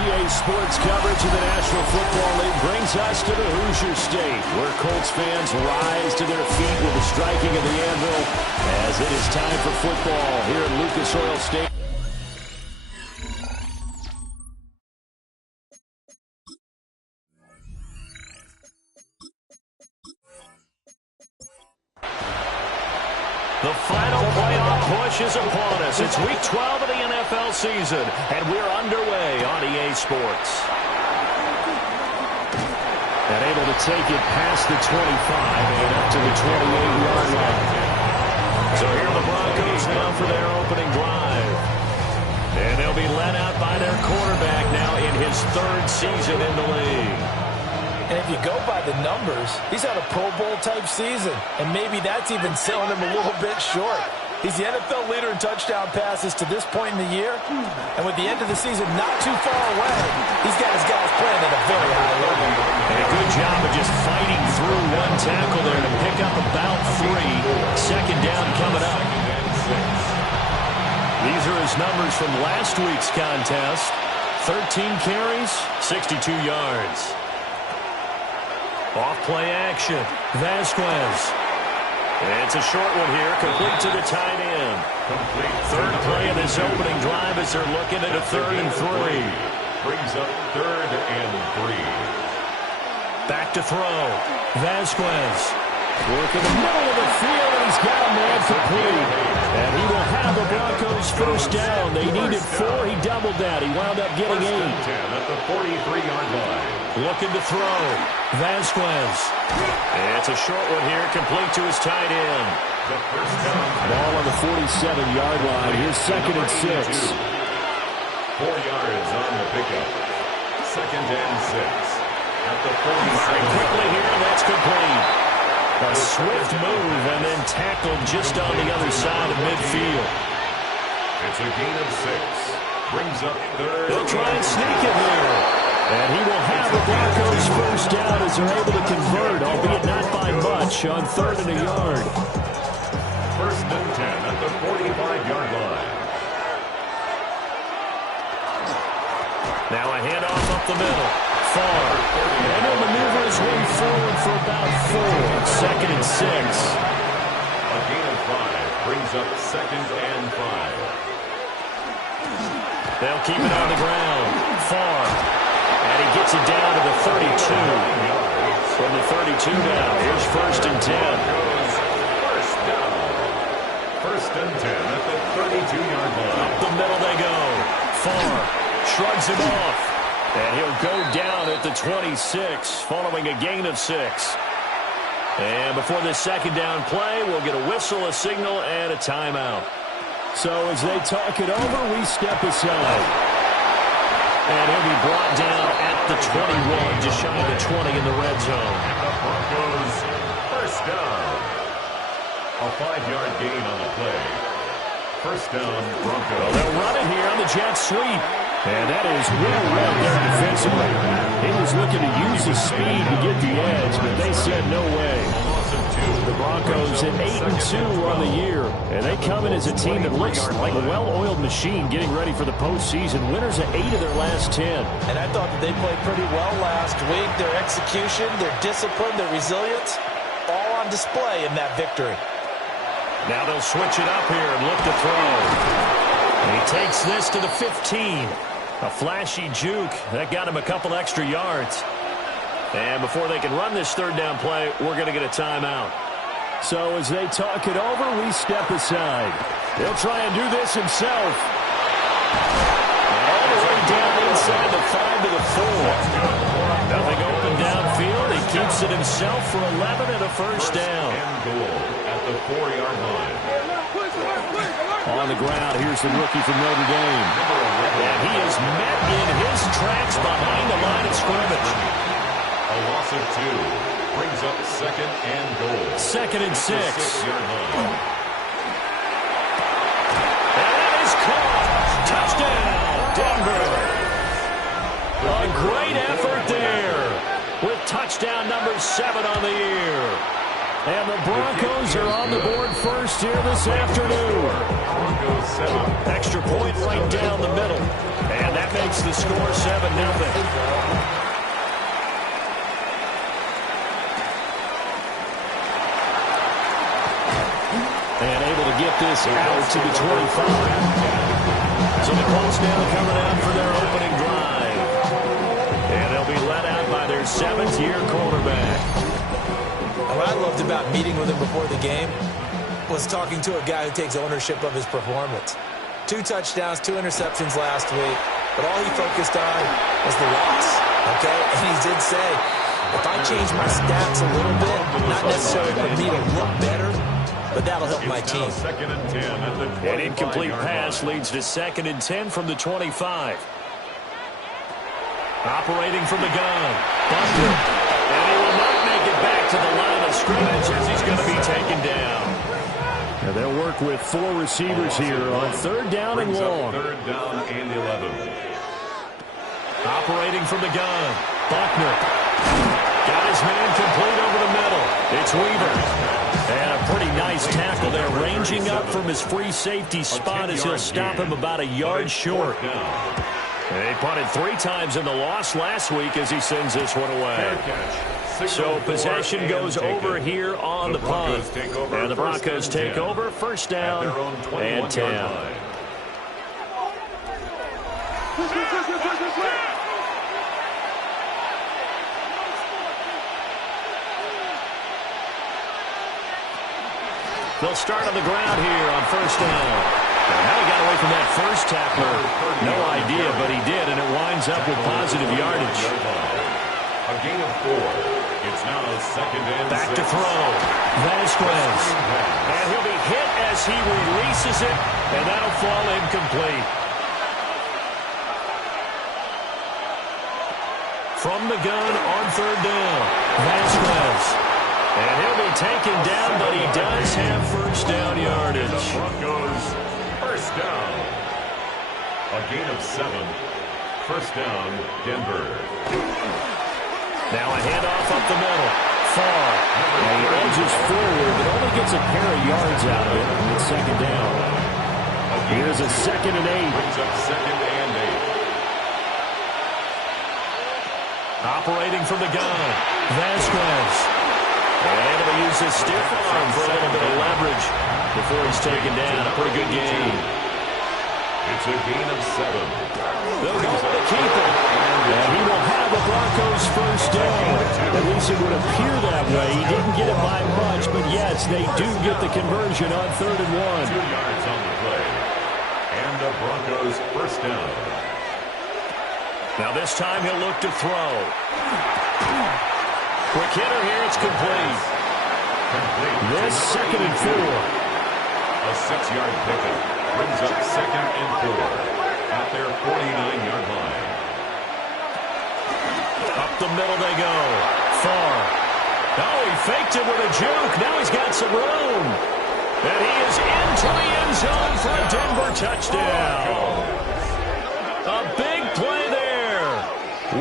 EA Sports coverage of the National Football League brings us to the Hoosier State, where Colts fans rise to their feet with the striking of the anvil as it is time for football here at Lucas Oil Stadium. The final playoff push is upon us. It's Week 12 of the NFL season, and we're underway on EA Sports. And able to take it past the 25 and up to the 28-yard line. So here are the Broncos now for their opening drive. And they'll be led out by their quarterback now in his third season in the league. And if you go by the numbers, he's had a Pro Bowl-type season, and maybe that's even selling him a little bit short. He's the NFL leader in touchdown passes to this point in the year, and with the end of the season not too far away, he's got his guys playing at a very high level. And a good job of just fighting through one tackle there to pick up about 3. Second down coming up. These are his numbers from last week's contest. 13 carries, 62 yards. Off-play action. Vasquez. It's a short one here, complete to the tight end. Third play of this opening drive as they're looking at a 3rd and 3. Brings up 3rd and 3. Back to throw. Vasquez. Work in the middle of the field, and he's got a man complete. And he will have the Broncos first down. They needed 4. He doubled that. He wound up getting 8. 10 at the 43-yard line. Looking to throw. Vasquez. It's a short one here, complete to his tight end. Ball on the 47-yard line. Here's 2nd and 6. 4 yards on the pickup. 2nd and 6. At the 47. Very quickly here, and that's complete. A swift move and then tackled just on the other side of midfield. It's a gain of 6. Brings up 3rd. They'll try and sneak it here. And he will have the Broncos first down as they're able to convert, albeit not by much, on 3rd and a yard. 1st and 10 at the 45-yard line. Now a handoff up the middle. Far. And he'll maneuver his way forward for about 4. 2nd and 6. A gain of 5 brings up 2nd and 5. They'll keep it on the ground. Far. And he gets it down to the 32. From the 32 now, here's 1st and 10. First down. 1st and 10 at the 32-yard line. Up the middle they go. Far. Shrugs him off. And he'll go down at the 26, following a gain of 6. And before this second down play, we'll get a whistle, a signal, and a timeout. So as they talk it over, we step aside. And he'll be brought down at the 21, just shy of the 20 in the red zone. The Broncos first down. A 5-yard gain on the play. First down, Broncos. Well, they'll run it here on the jet sweep. And that is well read there defensively. He was looking to use his speed to get the edge, but they said no way. The Broncos at 8-2 on the year, and they come in as a team that looks like a well-oiled machine getting ready for the postseason. Winners at 8 of their last 10. And I thought that they played pretty well last week. Their execution, their discipline, their resilience, all on display in that victory. Now they'll switch it up here and look to throw. And he takes this to the 15. A flashy juke. That got him a couple extra yards. And before they can run this 3rd down play, we're going to get a timeout. So as they talk it over, we step aside. He'll try and do this himself. All the way down inside the 5 to the 4. Nothing open downfield. He keeps it himself for 11 and a first down. And goal at the 4-yard line. On the ground, here's the rookie from Notre Dame. And he is met in his tracks behind the line of scrimmage. A loss of 2 brings up 2nd and goal. 2nd and 6. 6-yard line. And that is caught. Touchdown, Denver. A great effort there with touchdown number 7 on the year. And the Broncos are on the board first here this afternoon. Extra point right down the middle. And that makes the score 7-0. And able to get this out to the 25. So the Colts now coming out for their opening drive. And they'll be let out by their 7th-year quarterback. What I loved about meeting with him before the game was talking to a guy who takes ownership of his performance. 2 touchdowns, 2 interceptions last week, but all he focused on was the loss, okay? And he did say, if I change my stats a little bit, not necessarily for me to look better, but that'll help my team. An incomplete pass leads to 2nd and 10 from the 25. Operating from the gun. Buster. And he will not make it back to the line of scrimmage as he's going to be taken down. Now they'll work with 4 receivers here on 3rd down and long. 3rd down and 11. Operating from the gun. Buckner. Got his man complete over the middle. It's Weaver. And a pretty nice tackle there, ranging up from his free safety spot as he'll stop him about a yard short. And they punted 3 times in the loss last week as he sends this one away. So possession goes over here on the punt. And the Broncos take over, 1st down and 10. They'll start on the ground here on 1st down. And now he got away from that first tackler. No idea, but he did, and it winds up with positive yardage. A gain of 4. It's now 2nd and 6. Back to throw. Vasquez. And he'll be hit as he releases it, and that'll fall incomplete. From the gun on 3rd down. Vasquez. And he'll be taken down, but he does have 1st down yardage. The Broncos, 1st down. A gain of 7. 1st down, Denver. Now a handoff up the middle. Far. And he edges forward, but only gets a pair of yards out of it. And it's 2nd down. Here's a 2nd and 8. Brings up 2nd and 8. Operating from the gun. Vasquez. And able to use his stiff arm for a little bit of leverage before he's taken down. A pretty good game. It's a gain of 7. They'll go with the keeper. And he will have the Broncos 1st down. At least it would appear that way. He didn't get it by much, but yes, they do get the conversion on 3rd and 1. 2 yards on the play. And the Broncos 1st down. Now this time he'll look to throw. Quick hitter here, it's complete. This 2nd and 4. A 6-yard pickup brings up 2nd and 4 at their 49-yard line. Up the middle they go. Far. Oh, he faked it with a juke. Now he's got some room. And he is into the end zone for a Denver touchdown. A big play there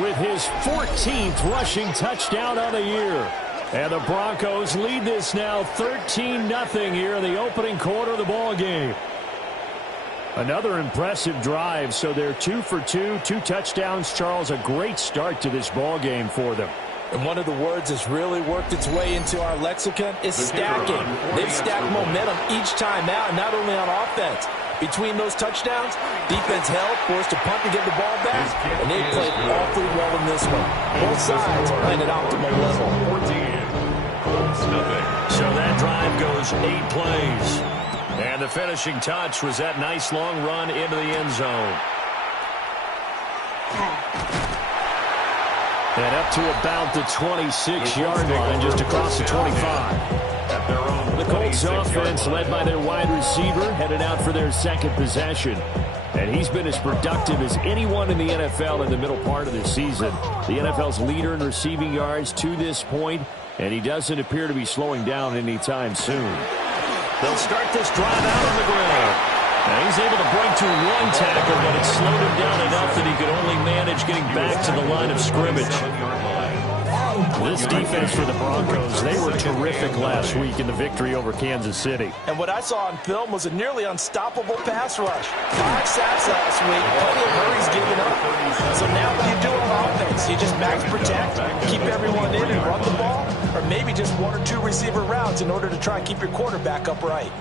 with his 14th rushing touchdown on the year. And the Broncos lead this now 13-0 here in the opening quarter of the ball game. Another impressive drive, so they're 2 for 2, 2 touchdowns. Charles, a great start to this ball game for them. And one of the words that's really worked its way into our lexicon is stacking. They've stacked momentum each time out, not only on offense. Between those touchdowns, defense held, forced to punt to get the ball back, and they played awfully well in this one. Both sides playing at optimal level. 14. Colts nothing. So that drive goes 8 plays. And the finishing touch was that nice long run into the end zone. And up to about the 26-yard line, just across the 25. The Colts offense, led by their wide receiver, headed out for their 2nd possession. And he's been as productive as anyone in the NFL in the middle part of the season. The NFL's leader in receiving yards to this point, and he doesn't appear to be slowing down anytime soon. They'll start this drive out on the ground. And he's able to break through 1 tackle, but it slowed him down enough that he could only manage getting back to the line of scrimmage. This defense for the Broncos, they were terrific last week in the victory over Kansas City. And what I saw on film was a nearly unstoppable pass rush. 5 sacks last week, plenty of hurries given up. So now what do you do on offense? You just max protect, keep everyone in and run the ball, or maybe just 1 or 2 receiver routes in order to try and keep your quarterback upright.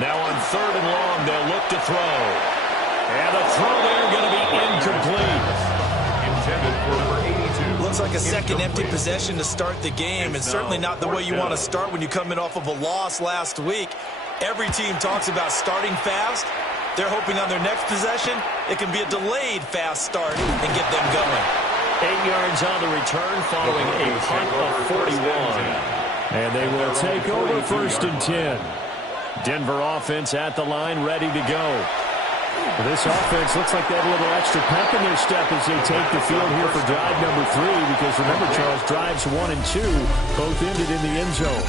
Now on 3rd and long, they'll look to throw. And the throw there going to be incomplete. Intended for number 82. Looks like a second empty possession to start the game, and certainly not the way you want to start when you come in off of a loss last week. Every team talks about starting fast. They're hoping on their next possession, it can be a delayed fast start and get them going. 8 yards on the return following a punt of 41. And they will take over 1st and 10. Denver offense at the line, ready to go. This offense looks like they have a little extra pep in their step as they take the field here for drive number 3, because remember, Charles, drives 1 and 2 both ended in the end zone.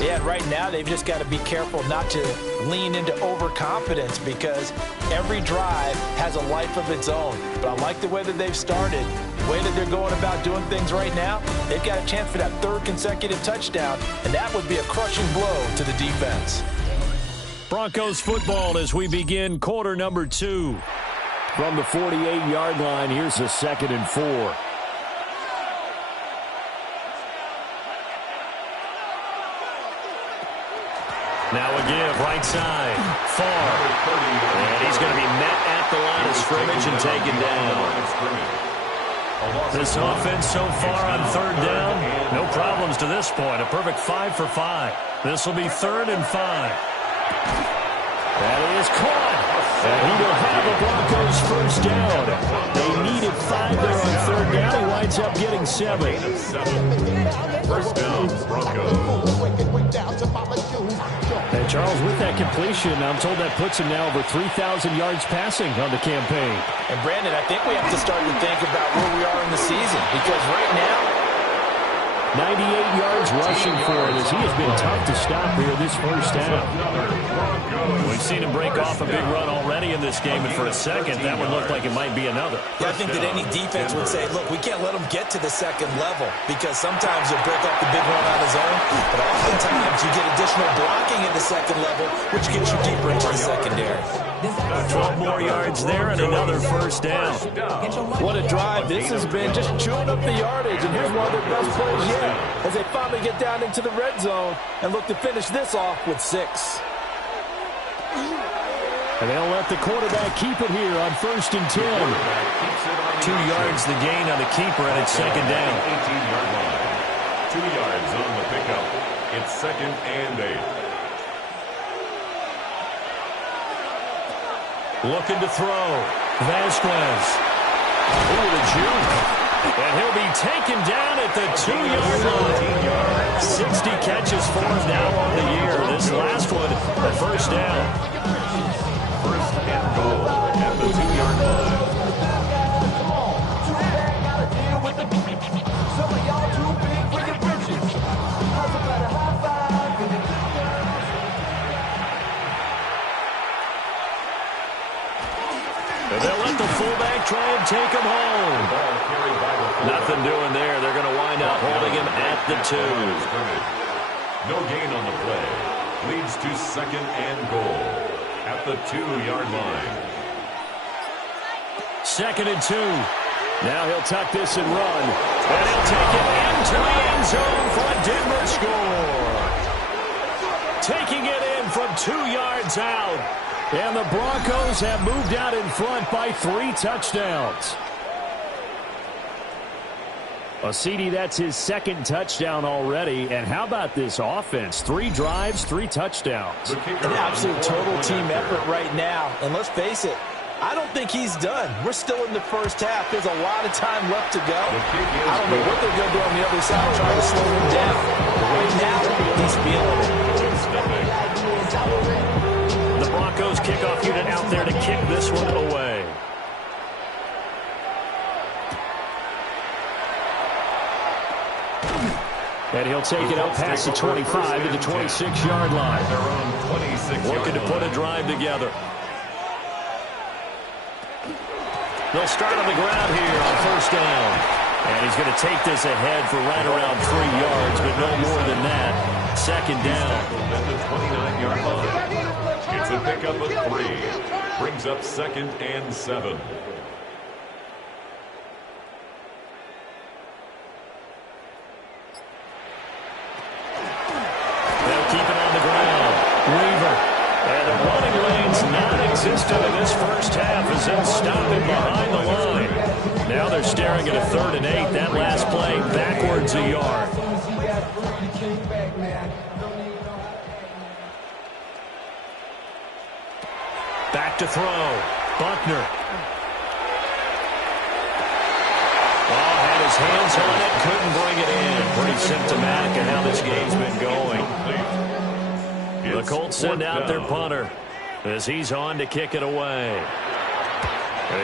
Yeah, and right now they've just got to be careful not to lean into overconfidence, because every drive has a life of its own. But I like the way that they've started, the way that they're going about doing things right now. They've got a chance for that 3rd consecutive touchdown, and that would be a crushing blow to the defense. Broncos football as we begin quarter number 2. From the 48-yard line, here's a 2nd and 4. Now again, right side, far. And he's going to be met at the line of scrimmage and taken down. This offense so far on 3rd down, no problems to this point. A perfect 5 for 5. This will be 3rd and 5. That is caught. And he will have the Broncos 1st down. They needed 5 there on 3rd down. He winds up getting 7. 1st down, Broncos. And Charles, with that completion, I'm told that puts him now over 3,000 yards passing on the campaign. And Brandon, I think we have to start to think about where we are in the season, because right now, 98 yards rushing for it as he has been tough to stop here this 1st down. We've seen him break off a big run already in this game, and for a second, that would look like it might be another. Yeah, I think that any defense would say, look, we can't let him get to the 2nd level, because sometimes he'll break off the big run on his own, but oftentimes you get additional blocking at the 2nd level, which gets you deeper into the secondary. 12 more yards there and another 1st down. What a drive this has been, just chewing up the yardage, and here's one of their best plays yet, as they finally get down into the red zone and look to finish this off with 6. And they'll let the quarterback keep it here on 1st and 10. 2 yards the gain on the keeper, and it's 2nd down. 18-yard line. 2 yards on the pickup. It's 2nd and 8. Looking to throw. Vasquez. Over the juke. And he'll be taken down at the 2-yard line. 60 catches for him now on the year. This last one, the 1st down. 1st and goal at the 2-yard line. And they'll let the fullback try and take him home. Nothing doing there. They're going to wind up holding him at the 2. No gain on the play. Leads to 2nd and goal at the 2-yard line. 2nd and 2. Now he'll tuck this and run. And he'll take it into the end zone for a Denver score. Taking it in from 2 yards out. And the Broncos have moved out in front by 3 touchdowns. CD, that's his 2nd touchdown already. And how about this offense? 3 drives, 3 touchdowns. An absolute total team effort right now. And let's face it, I don't think he's done. We're still in the 1st half. There's a lot of time left to go. I don't know what they're going to do on the other side trying to slow him down. But right now, he's feeling it. The Broncos kickoff unit out there to kick this one away. And he'll take it up past the 25 to the 26-yard line. Looking to put a drive together. They'll start on the ground here on first down. And he's going to take this ahead for right around 3 yards, but no more than that. Second down. At the 29-yard line. It's a pickup of 3. Brings up 2nd and 7. They'll keep it on the ground. Weaver. And the running lane's non-existent in this first half as they'll stop him behind the line. Now they're staring at a 3rd and 8. That last play backwards a yard. Back to throw. Buckner. Oh, had his hands on it, couldn't bring it in. Pretty symptomatic of how this game's been going. The Colts send out their punter as he's on to kick it away.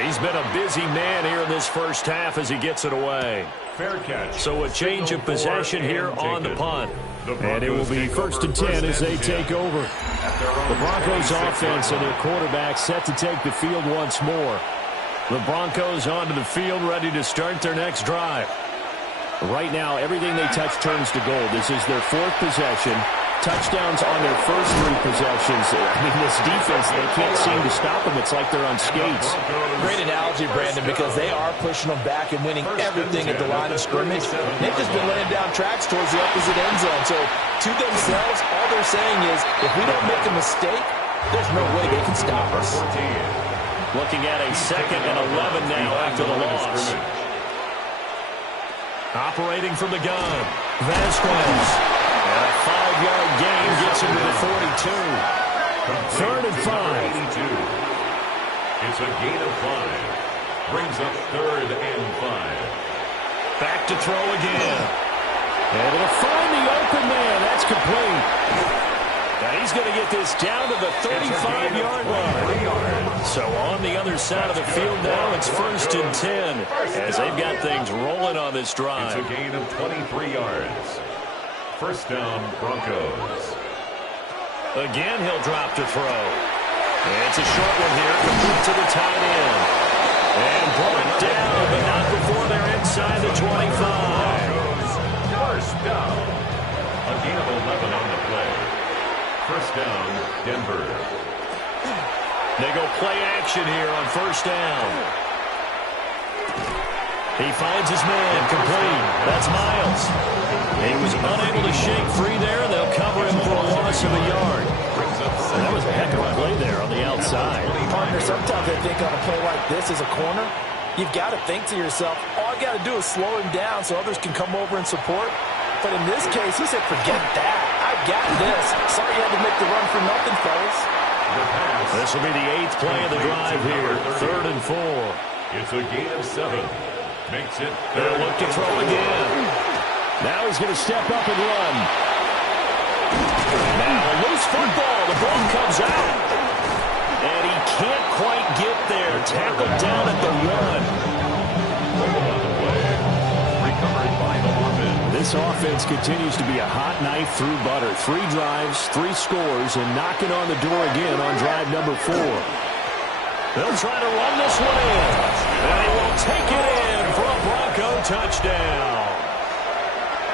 He's been a busy man here in this first half as he gets it away. Fair catch. So a change of possession here on the punt. And it will be 1st and 10 as they take over. The Broncos offense and their quarterback set to take the field once more. The Broncos onto the field ready to start their next drive. Right now, everything they touch turns to gold. This is their 4th possession. Touchdowns on their first 3 possessions. I mean, this defense, they can't seem to stop them. It's like they're on skates. Great analogy, Brandon, because they are pushing them back and winning everything at the line of scrimmage. They've just been laying down tracks towards the opposite end zone. So, to themselves, all they're saying is, if we don't make a mistake, there's no way they can stop us. Looking at a 2nd and 11 now after the loss. Operating from the gun, Vasquez. And a 5-yard gain gets him to the 42. 3rd and 5. It's a gain of 5. Brings up 3rd and 5. Back to throw again. And it'll find the open man. That's complete. Now he's going to get this down to the 35-yard line. So on the other side of the field now, it's 1st and 10 as they've got things rolling on this drive. It's a gain of 23 yards. First down, Broncos. Again, he'll drop to throw. It's a short one here, complete to the tight end. And brought down, but not before they're inside the 25. First down. A gain of 11 on the play. First down, Denver. They go play action here on first down. He finds his man, complete. That's Miles. He was unable to shake free there. They'll cover him for a loss of a yard. That was a heck of a play there on the outside. Partner, sometimes I think on a play like this as a corner, you've got to think to yourself, all I got to do is slow him down so others can come over and support. But in this case, he said, forget that. I've got this. Sorry you had to make the run for nothing, fellas. This will be the 8th play of the drive here. 3rd and 4. It's a gain of 7. Makes it. They'll look to throw again. Now he's going to step up and run. Now a loose football. The ball comes out. And he can't quite get there. Tackled down at the 1. Recovered by the offense. This offense continues to be a hot knife through butter. 3 drives, 3 scores, and knocking on the door again on drive number 4. They'll try to run this one in. And he will take it in for a Bronco touchdown.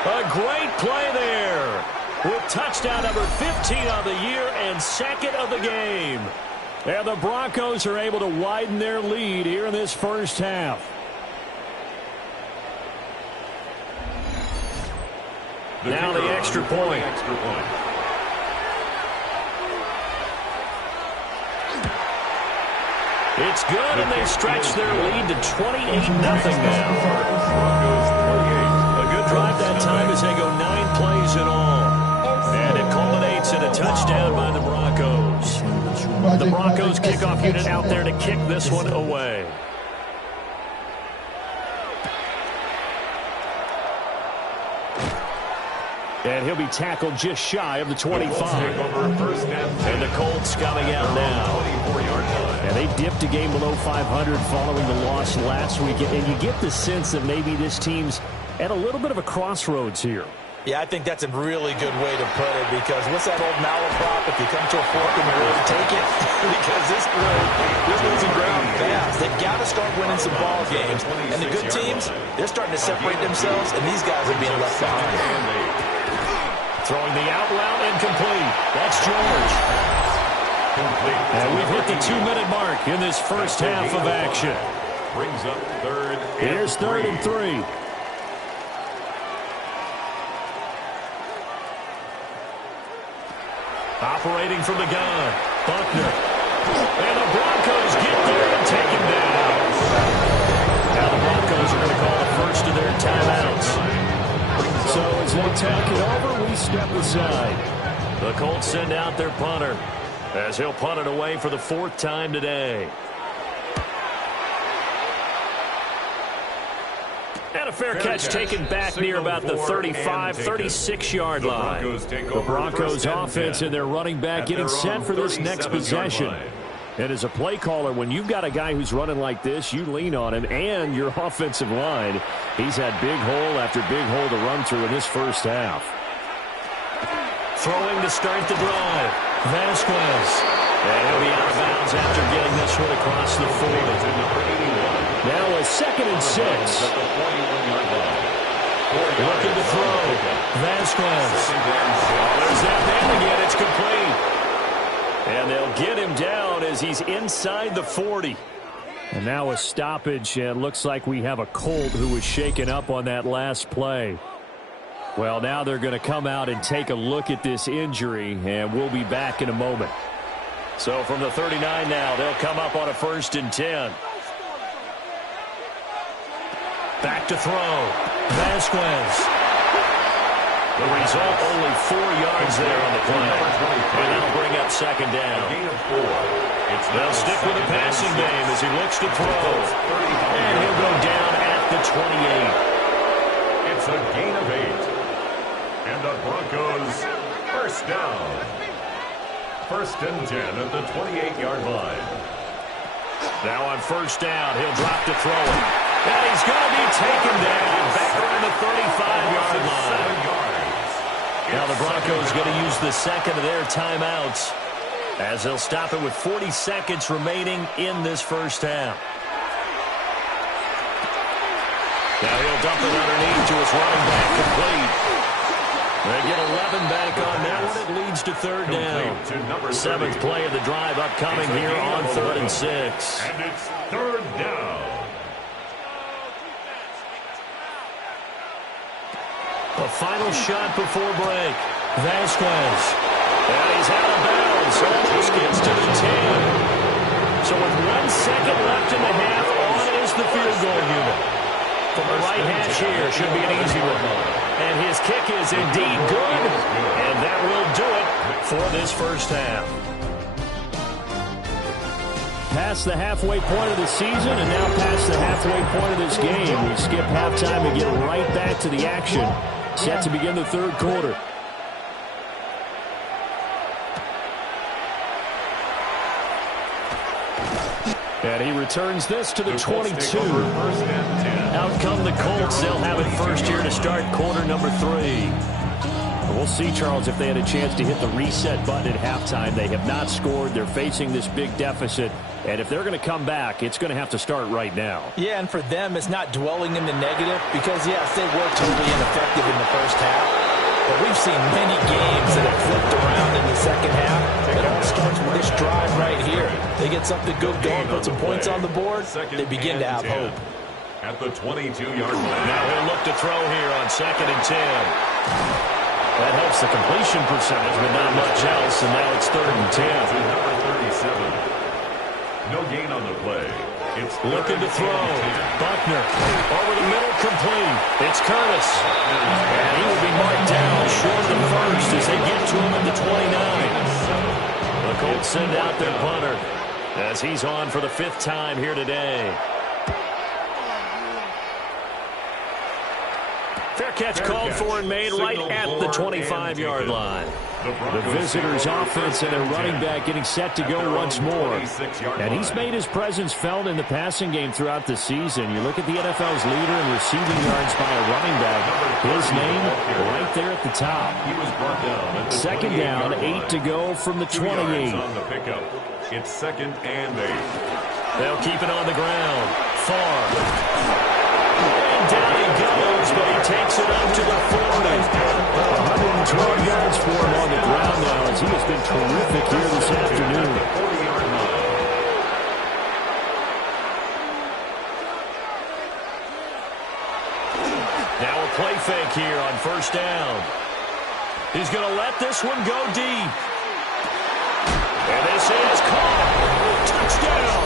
A great play there with touchdown number 15 on the year and 2nd of the game. And the Broncos are able to widen their lead here in this first half. Now the extra point. It's good, and they stretch their lead to 28-0 now. A good drive that time as they go 9 plays in all. And it culminates in a touchdown by the Broncos. The Broncos kickoff unit out there to kick this one away. And he'll be tackled just shy of the 25. And the Colts coming out now. And they dipped a game below 500 following the loss last week. And you get the sense that maybe this team's at a little bit of a crossroads here. Yeah, I think that's a really good way to put it, because what's that old malaprop? If you come to a fork and you really take it, because they're losing ground fast. They've got to start winning some ball games. And the good teams, they're starting to separate themselves, and these guys are being left behind. Throwing the out route incomplete. That's George. And we've hit the 2-minute mark in this first half of action. Brings up third and Here's third and 3. Operating from the gun, Buckner. And the Broncos get there and take him down. Now the Broncos are going to call the first of their timeouts. So as they talk it over, we step aside. The Colts send out their punter, as he'll punt it away for the 4th time today. And a fair catch taken back near about the 35, 36-yard line. The Broncos offense and their running back getting set for this next possession. And as a play caller, when you've got a guy who's running like this, you lean on him and your offensive line. He's had big hole after big hole to run through in this first half. Throwing to start the drive, Vasquez. And he'll be out of bounds after getting this one across the 40. Now a 2nd and 6. Looking to throw. Vasquez. There's that man again. It's complete. And they'll get him down as he's inside the 40. And now a stoppage. And looks like we have a Colt who was shaken up on that last play. Well, now they're going to come out and take a look at this injury. And we'll be back in a moment. So from the 39 now, they'll come up on a 1st and 10. Back to throw. Vasquez. The result, only 4 yards there on the play. And that'll bring up 2nd down. They'll stick with the passing game as he looks to throw. And he'll go down at the 28. It's a gain of 8. And the Broncos first down. 1st and 10 at the 28-yard line. Now on 1st down, he'll drop to throw it. And he's going to be taken down back around the 35-yard line. Now the Broncos going to use the 2nd of their timeouts as they'll stop it with 40 seconds remaining in this first half. Now he'll dump it underneath to his running back, complete. They get 11 back on that one. It leads to 3rd down. 7th play of the drive upcoming here on 3rd and 6. And it's 3rd down. A final shot before break. Vasquez. And he's out of bounds. Almost gets to the 10. So with 1 second left in the half, on is the field goal unit. From the right hash here, should be an easy one. And his kick is indeed good. And that will do it for this first half. Past the halfway point of the season and now past the halfway point of this game. We skip halftime and get right back to the action. Set to begin the 3rd quarter. And he returns this to the 22. Out come the Colts. They'll have it first here to start quarter number 3. We'll see, Charles, if they had a chance to hit the reset button at halftime. They have not scored. They're facing this big deficit. And if they're going to come back, it's going to have to start right now. Yeah, and for them, it's not dwelling in the negative because, yes, they were totally ineffective in the first half. But we've seen many games that have flipped around in the second half. It all starts with this drive right here. They get something good going, put some points on the board, they begin to have hope. At the 22-yard line. Now he'll look to throw here on 2nd and 10. That helps the completion percentage, but not much else, and now it's 3rd and 10. Number 37. No gain on the play. It's looking to throw. Buckner over the middle, complete. It's Curtis. And he will be marked down short of the 1st as they get to him at the 29. The Colts send out their punter as he's on for the 5th time here today. Fair catch called for and made right at the 25-yard line. The visitors' offense and their running back getting set to go once more. And he's made his presence felt in the passing game throughout the season. You look at the NFL's leader in receiving yards by a running back. His name right there at the top. Second down, 8 to go from the 28. It's second and 8. They'll keep it on the ground. Far. And down he goes, but he takes it up to the 40. 112 yards for him on the ground now, as he has been terrific here this afternoon. Now a play fake here on first down. He's going to let this one go deep. And this is caught. Touchdown.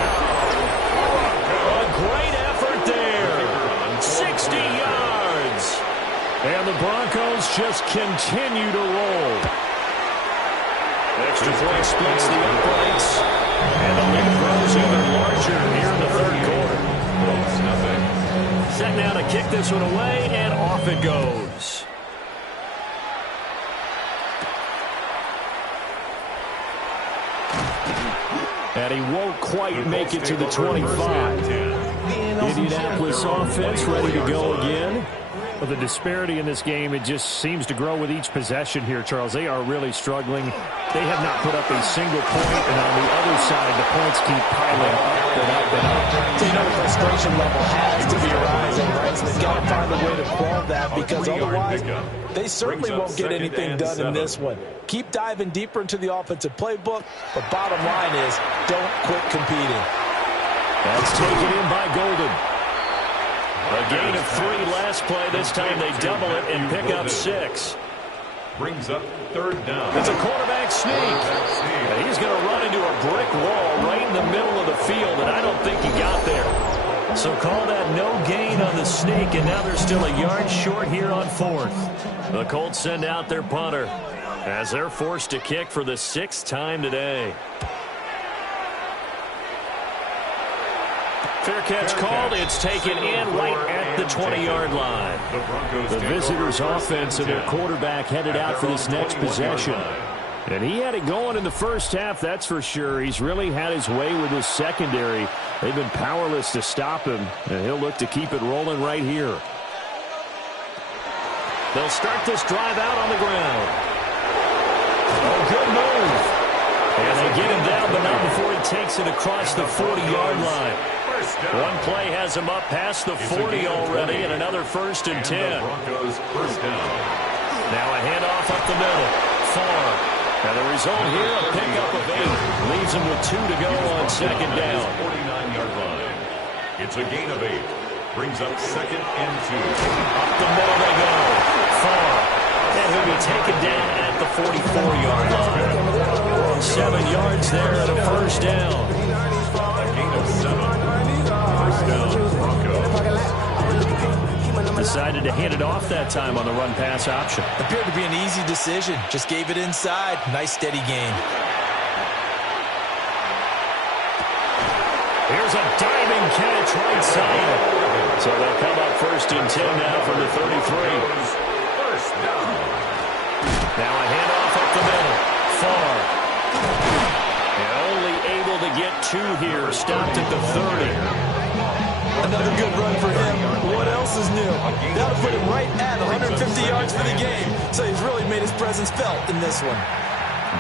A great effort there. 60 yards. And the Broncos just continue to roll. Extra point splits the uprights. And the lead grows even larger here in the third quarter. Set now to kick this one away, and off it goes. And he won't quite make it to the 25. Indianapolis offense ready to go again. Well, the disparity in this game, it just seems to grow with each possession here, Charles. They are really struggling. They have not put up a single point, and on the other side, the points keep piling up and up and up. So you know the frustration level has to be rising, right? So they've got to find a way to quell that, because otherwise they certainly won't get anything done in this one. Keep diving deeper into the offensive playbook, but bottom line is don't quit competing. That's taken in by Golden. A gain of 3 last play. This time they double it and pick up 6. Brings up third down. It's a quarterback sneak. And he's going to run into a brick wall right in the middle of the field, and I don't think he got there. So call that no gain on the sneak, and now they're still a yard short here on 4th. The Colts send out their punter as they're forced to kick for the 6th time today. Fair catch called. It's taken in right at the 20-yard line. The visitors' offense and their quarterback headed out for this next possession. And he had it going in the first half, that's for sure. He's really had his way with his secondary. They've been powerless to stop him, and he'll look to keep it rolling right here. They'll start this drive out on the ground. Oh, good move. And they get him down, but not before he takes it across the 40-yard line. One play has him up past the 40 already, and another 1st and 10. Now a handoff up the middle. Far. And the result here, a pickup of 8. Leaves him with 2 to go on second down. 49-yard line. It's a gain of 8. Brings up 2nd and 2. Up the middle they go. Far. And he'll be taken down at the 44-yard line. 7 yards there and a 1st down. A gain of 7. First down, Broncos. Decided to hand it off that time on the run-pass option. Appeared to be an easy decision. Just gave it inside. Nice steady gain. Here's a diving catch right side. So they'll come up 1st and 10 now from the 33. First down. Now a handoff up the middle. Far. And only able to get 2 here. Stopped at the 30. Another good run for him. What else is new? That'll put him right at 150 yards for the game. So he's really made his presence felt in this one.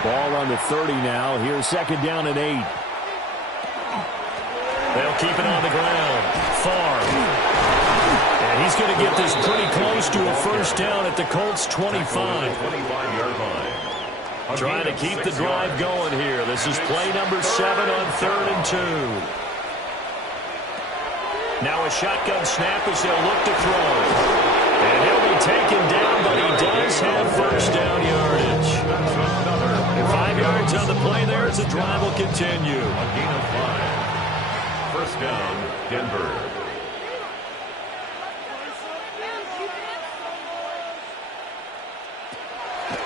Ball on the 30 now. Here's 2nd down and 8. They'll keep it on the ground. Far. And he's going to get this pretty close to a 1st down at the Colts 25. 25-yard line. Trying to keep the drive going here. This is play number 7 on 3rd and 2. Now a shotgun snap as they'll look to throw. And he'll be taken down, but he does have 1st down yardage. And 5 yards on the play there as the drive will continue. A gain of 5. First down, Denver.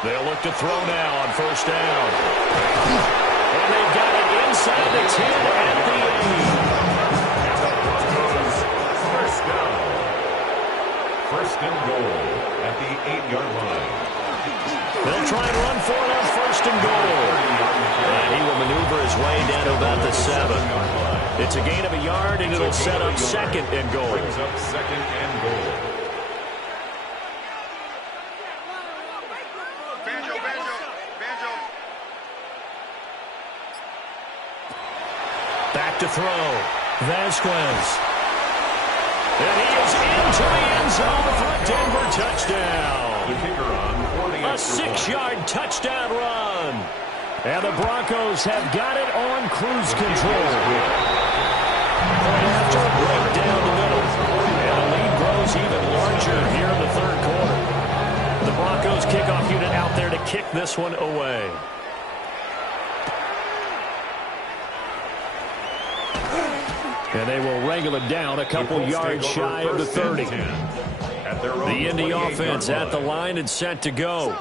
They'll look to throw now on 1st down. And they've got it inside the 10 at the 8. First down. First and goal. at the 8-yard line. They'll try and run for it on first and goal. And he will maneuver his way down to about the 7. It's a gain of a yard, and it'll set up second and goal. Brings up second and goal. Back to throw. Vasquez. And he is into the end zone for a Denver touchdown. The kicker on for the A 6-yard touchdown run. And the Broncos have got it on cruise control. Right after a break down the middle. And the lead grows even larger here in the third quarter. The Broncos kickoff unit out there to kick this one away. And they will wrangle it down a couple yards shy of the 30. The Indy offense at the line and set to go.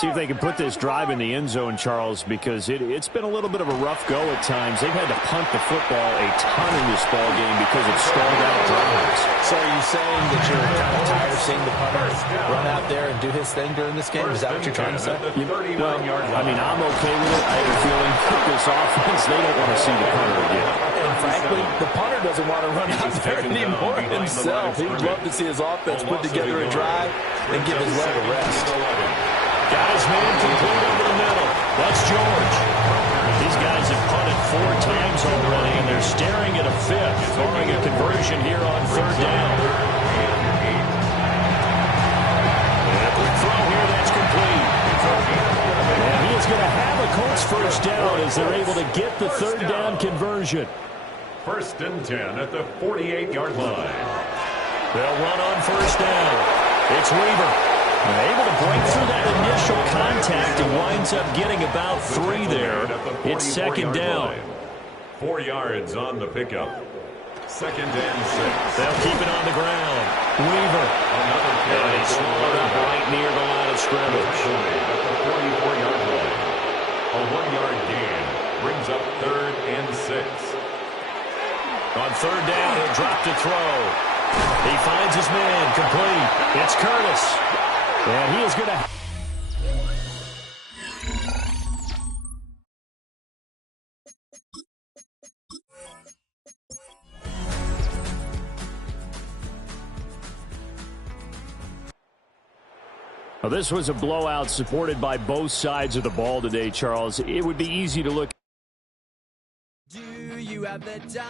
See if they can put this drive in the end zone, Charles, because it's been a little bit of a rough go at times. They've had to punt the football a ton in this ball game because of stalled out drives. So are you saying that you're kind of tired of seeing the punter run out there and do his thing during this game? Is that what you're trying to say? Well, I mean, I'm okay with it. I have a feeling that this offense, they don't want to see the punter again. And frankly, the punter doesn't want to run out there anymore himself. He would love to see his offense put together a drive and give his leg a rest. Got his man complete over the middle. That's George. These guys have punted 4 times already, and they're staring at a 5th, barring a conversion here on third down. And a quick throw here, that's complete. And he is going to have a Colts first down as they're able to get the third down conversion. First and 10 at the 48-yard line. They'll run on first down. It's Weaver. Able to break through that initial contact and winds up getting about 3 there. It's second down. 4 yards on the pickup. Second and 6. They'll keep it on the ground. Weaver. And it's swallowed up right near the line of scrimmage. At the 44-yard line. A 1-yard gain brings up third and 6. On third down, he'll drop to throw. He finds his man complete. It's Curtis. And he is going to... Well, this was a blowout supported by both sides of the ball today, Charles. It would be easy to look... Do you have the time?